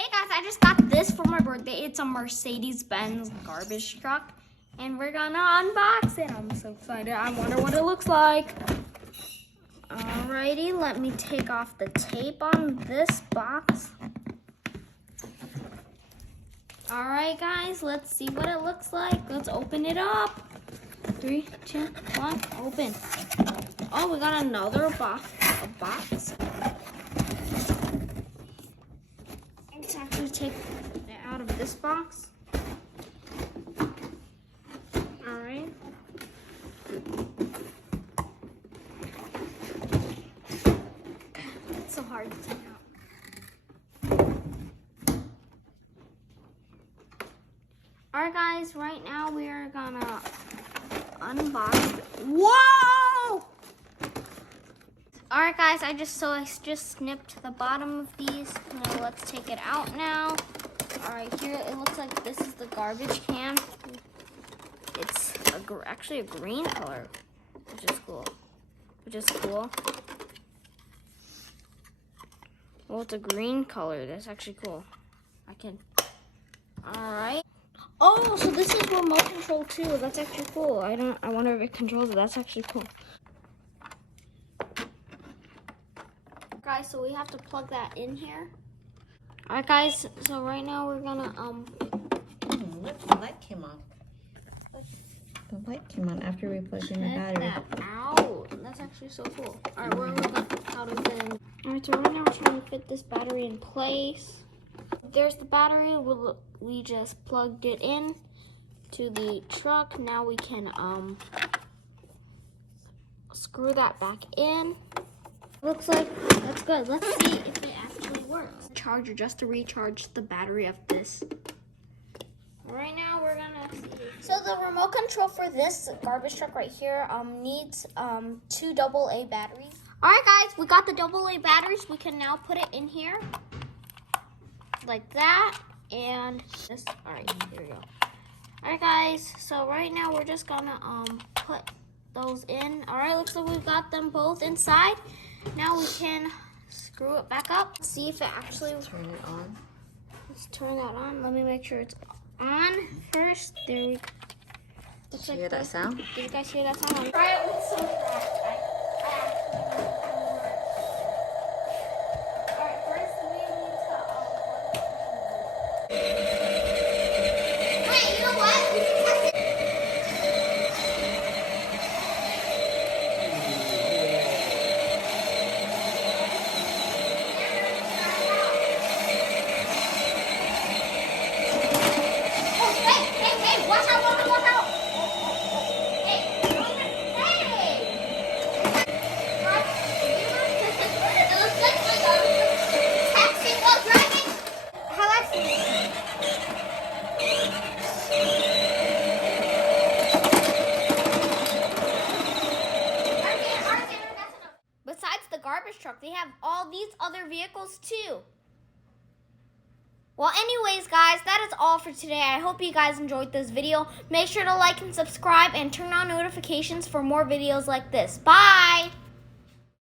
Hey guys, I just got this for my birthday. It's a Mercedes-Benz garbage truck. And we're gonna unbox it. I'm so excited. I wonder what it looks like. Alrighty, let me take off the tape on this box. Alright guys, let's see what it looks like. Let's open it up. 3, 2, 1, open. Oh, we got another box. Let's actually take it out of this box. Alright. It's so hard to take out. Alright guys, right now we are gonna unbox it. Whoa! Alright guys, I just snipped the bottom of these. Now let's take it out now. Alright, here it looks like this is the garbage can. It's actually a green color, which is cool. Well, it's a green color. That's actually cool. Alright. Oh, so this is remote control too. That's actually cool. I wonder if it controls it. That's actually cool. Guys, so we have to plug that in here. Alright guys, so right now we're gonna The light came on. The light came on after we plugged in the battery. Check that out. That's actually so cool. Alright, we're gonna out of the. Alright, so right now we're trying to fit this battery in place. There's the battery. We just plugged it in to the truck. Now we can screw that back in. Looks like that's good. Let's see if it actually works. Charger just to recharge the battery of this. Right now we're gonna see. So the remote control for this garbage truck right here needs 2 AA batteries. Alright guys, we got the AA batteries. We can now put it in here. Like that. And this. Alright, here we go. Alright guys, so right now we're just gonna put those in. Alright, looks like we've got them both inside. Now we can screw it back up. See if it actually Turn it on. Let's turn that on. Let me make sure it's on first. There we go. Did you hear that sound? Did you guys hear that sound? Try it with some crack. Alright, first we need to Wait, you know what? We can test it. Besides the garbage truck, they have all these other vehicles too. Well, anyways, guys, that is all for today. I hope you guys enjoyed this video. Make sure to like and subscribe and turn on notifications for more videos like this. Bye!